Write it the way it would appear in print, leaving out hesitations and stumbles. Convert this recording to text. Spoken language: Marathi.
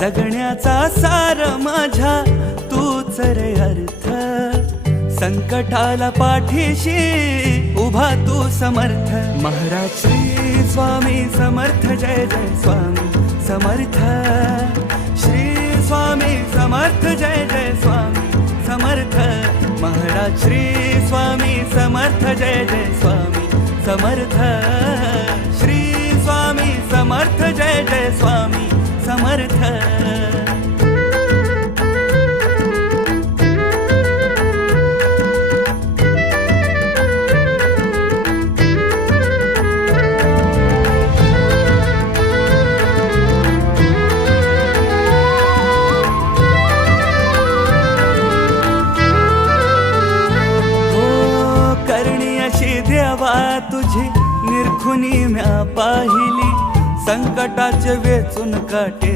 जगण्याचा सार माझ्या तूच रे अर्थ, संकटाला पाठीशी उभा तू समर्थ। महाराज श्री स्वामी समर्थ, जय जय स्वामी समर्थ। श्री स्वामी समर्थ, जय जय स्वामी समर्थ। महाराज श्री स्वामी समर्थ, जय जय स्वामी समर्थ। श्री स्वामी समर्थ, जय जय स्वामी समर्थ। देवा तुझी निरखुनी म्या पाहिली, संकटाचे वेचून काटे